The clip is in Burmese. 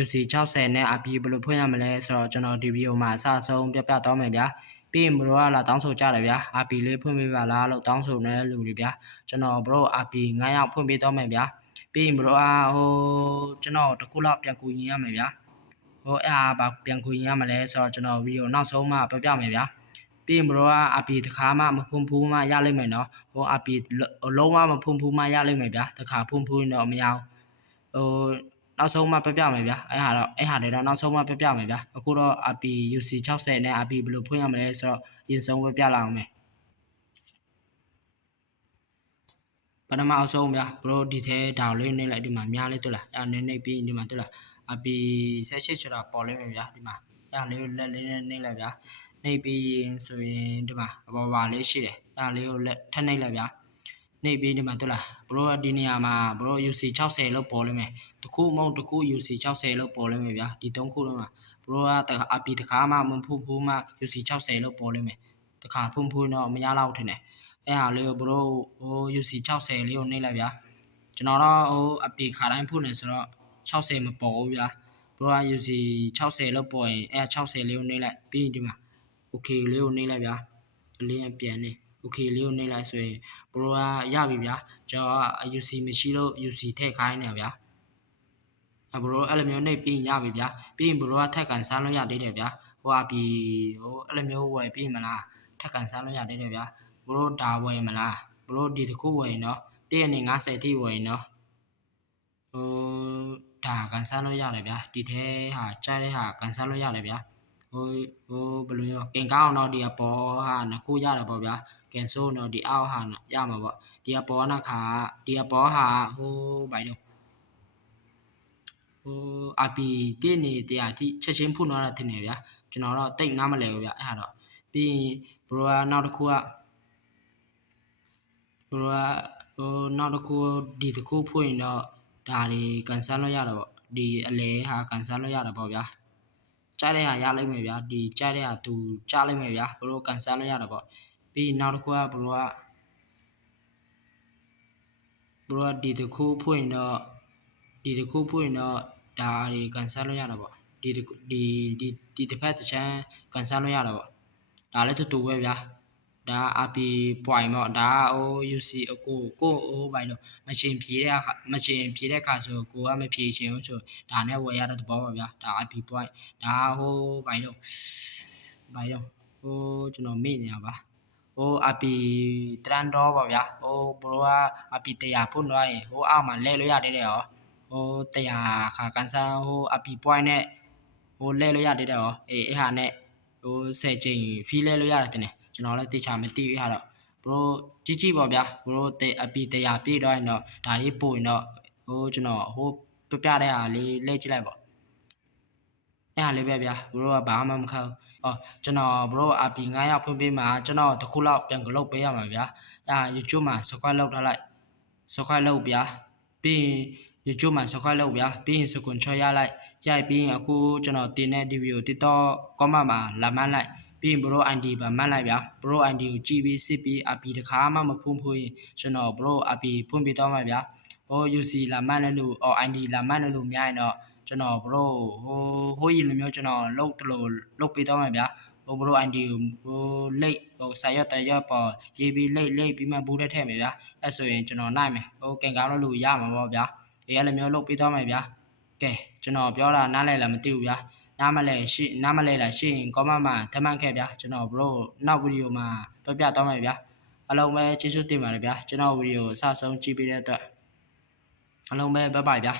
UC 60နဲ့ RP ဘယ်လိုဖွင့်ရမလဲဆိုတော့ကျွန်တော်ဒီဗီဒီယိုမှာအစအဆုံးပြသွားမယ်ဗျာပြီးရင်ဘရိုကလာတောင်းဆိုကြတယ်ဗျာ RP လေးဖွင့်ပေးပါလားလို့တောင်းဆိုနေတဲ့လူတွေဗျာကျွန်တော်ဘရို RP 9ရောက်ဖွင့်ပေးတော့မယ်ဗျာပြီးရင်ဘရိုကကျွန်တော်တစ်ခုလောက်ပြန်ကူညီရမယ်ဗျာအဲ့ဟာပြန်ကူညီရမလဲဆိုတော့ကျွန်တော်ဗီဒီယိုနောက်ဆုံးမှပြမယ်ဗျာပြီးရင်ဘရိုက RP တစ်ခါမှမဖွင့်ဘူးမှရလိမ့်မယ်နော်RP လုံးဝမဖွင့်ဘူးမှရလိမ့်မယ်ဗျာတစ်ခါဖွင့်ဘူးတော့မရအောင်နောက်ဆုံးမှပြမယ်ဗျာအဲ့ဟာတွေတော့နောက်ဆုံးမှပြမယ်ဗျာအခုတော့ RP UC 60နဲ့ RP ဘယ်လိုဖွင့်ရမလဲဆိုတော့အရင်ဆုံးပြလာအောင်မယ်ပထမအဆုံးဗျာဘရိုဒီထဲဒေါင်လေးနေလိုက်ဒီမှာများလေးတွေ့လားအဲ့နေပြီးဒီမှာတွေ့လား RP 16ဆိုတာပေါ်လိမ့်မယ်ဗျာဒီမှာအဲ့လေးကိုလက်လေးနဲ့နေလိုက်ဗျာနေပြီးဆိုရင်ဒီမှာအပေါ်ပါလေးရှိတယ်အဲ့လေးကိုလက်ထပ်နေလိုက်ဗျာနေပြီးဒီမှာတွေ့လားဘရိုဒီနေရာမှာဘရို UC 60လို့ပေါ်လိမ့်မယ်တစ်ခုမဟုတ်တစ်ခု UC 60လို့ပေါ်လိမ့်မယ်ဗျာဒီ3ခုလုံးမှာဘရိုကRP တစ်ခါမှမဖွင့်ဘူးမှ UC 60လို့ပေါ်လိမ့်မယ်တစ်ခါဖွင့်ဘူးတော့မရတော့ထင်တယ်အဲ့ဟာလေးကိုဘရိုUC 60လေးကိုနှိပ်လိုက်ဗျာကျွန်တော်တော့RP ခါတိုင်းဖွင့်နေဆိုတော့60မပေါ်ဘူးဗျာဘရိုက UC 60လို့ပေါ်ရင်အဲ့60လေးကိုနှိပ်လိုက်ပြီးရင်ဒီမှာ OK လေးကိုနှိပ်လိုက်ဗျာအလင်းအပြန်နေ OK လေးကိုနှိပ်လိုက်ဆိုရင်ဘရိုကရပြီဗျာကျွန်တော်က UC မရှိလို့ UC ထည့်ခိုင်းနေဗျာဘရိုအဲ့လိုမျိုးနှိပ်ပြီးရပြီဗျာပြီးရင်ဘရိုကထက်ကန်စားလို့ရသေးတယ်ဗျာRP အဲ့လိုမျိုးဝယ်ပြီးမလားထက်ကန်စားလို့ရသေးတယ်ဗျာဘရိုဒါဝယ်မလားဘရိုဒီတစ်ခုဝယ်ရင်နော်1ရက်နေ50ထိဝယ်ရင်နော်ဒါကန်စားလို့ရတယ်ဗျာဒီထဲဟာကြားတဲ့ဟာကန်စားလို့ရတယ်ဗျာဘယ်လိုရောကင်ကောင်းတော့ဒီအပေါ်ဟာနှစ်ခုရတယ်ပေါ့ဗျာကင်ဆိုးတော့ဒီအောက်ဟာရမှာပေါ့ဒီအပေါ်နောက်ခါဒီအပေါ်ဟာဘိုင်တော့RP တင်းနေတရားအထိချက်ချင်းဖွင့်သွားတာတင်နေဗျာကျွန်တော်တော့တိတ်နားမလဲဘူးဗျာအဲ့ဟာတော့ပြီးရင်ဘရိုကနောက်တစ်ခုကဘရိုကနောက်တစ်ခုဒီတစ်ခုဖွင့်ရင်တော့ဒါတွေကန်ဆယ်လို့ရတာပေါ့ဒီအလဲဟာကန်ဆယ်လို့ရတာပေါ့ဗျာကြားတဲ့ဟာရလိမ့်မယ်ဗျာဒီကြားတဲ့ဟာသူကြားလိမ့်မယ်ဗျာဘရိုကန်ဆယ်လို့ရတာပေါ့ပြီးနောက်တစ်ခုကဘရိုကဒီတစ်ခုဖွင့်ရင်တော့ဒါတွေကန်ဆယ်လို့ရတာပေါ့ဒီတစ်ဖက်တစ်ချမ်းကန်ဆယ်လို့ရတာပေါ့ဒါလည်းတူပဲဗျာဒါ RP point ပေါ့ဒါ UC ကိုဘိုင်လို့မရှင်ဖြေတဲ့ခါဆိုကိုကမဖြေချင်ဘူးဆိုဒါနဲ့ဝယ်ရတဲ့သဘောပါဗျာဒါ RP point ဒါဘိုင်လို့ကျွန်တော်မေ့နေတာပါRP တရန်တော့ပါဗျာဘရိုက RP 100ဖွင့်သွားရင်အောက်မှာလဲလို့ရသေးတယ်ရော100ခါကန်ဆယ်RP point နဲ့လဲလို့ရသေးတယ်ရောအဲ့ဟာနဲ့10ချိန် fee လဲလို့ရတယ်တင်တယ်ကျွန်တော်လည်းတေချာမသိဘူးဟာတော့ဘရိုကြည့်ပေါ့ဗျာဘရိုRP 100ပြည့်တော့ရင်တော့ဒါလေးပို့ရင်တော့ကျွန်တော်ပြတဲ့ဟာလေးလဲကြည့်လိုက်ပေါ့အဲ့ဟာလေးပဲဗျာဘရိုကဘာမှမခက်ဘူးကျွန်တော်ဘရို RP 9ရောက်ဖွင့်ပေးမှာကျွန်တော်တစ်ခုလောက်ပြန်ကလုပ်ပေးရမှာဗျာအဲ့ YouTube မှာ subscribe လုပ်ထားလိုက် subscribe လုပ်ဗျာပြီးရင် YouTube မှာ subscribe လုပ်ဗျာပြီးရင်စကွန်ချော်ရလိုက်ရိုက်ပြီးရင်အခုကျွန်တော်တင်တဲ့ဒီဗီဒီယို TikTok comment မှာလာမှန်းလိုက်ပြီးရင် Bro ID ပါမှတ်လိုက်ဗျာ Bro ID ကိုကြည့်ပြီးစစ်ပြီး RP တခါမှမဖွင့်ရင်ကျွန်တော် Bro RP ဖွင့်ပေးတော့မှာဗျာUC လာမှန်းတဲ့လူ ID လာမှန်းတဲ့လူများရင်တော့ကျွန်တော် Bro ရီလိုမျိုးကျွန်တော်လုပ်ပေးတော့မှာဗျာBro ID ကိုလိတ်စာရွက်တရွက်ပေါ်ရေးပြီးလိတ်ပြီးမှဘူးတဲ့ထည့်မယ်ဗျာအဲ့ဆိုရင်ကျွန်တော်နိုင်မယ်ကင်ကောင်းလို့ရမှာပေါ့ဗျာအဲ့လိုမျိုးလုပ်ပေးတော့မယ်ဗျာကဲကျွန်တော်ပြောတာနားလည်လားမသိဘူးဗျာနားမလဲလားရှိရင် comment မှာထပ်မံခဲ့ဗျာကျွန်တော် Bro နောက်ဗီဒီယိုမှာပြတော့မယ်ဗျာအားလုံးပဲကျေးဇူးတင်ပါတယ်ဗျာကျွန်တော်ဗီဒီယိုအစဆုံးကြည့်ပေးတဲ့အတွက်အားလုံးပဲbye byeဗျာ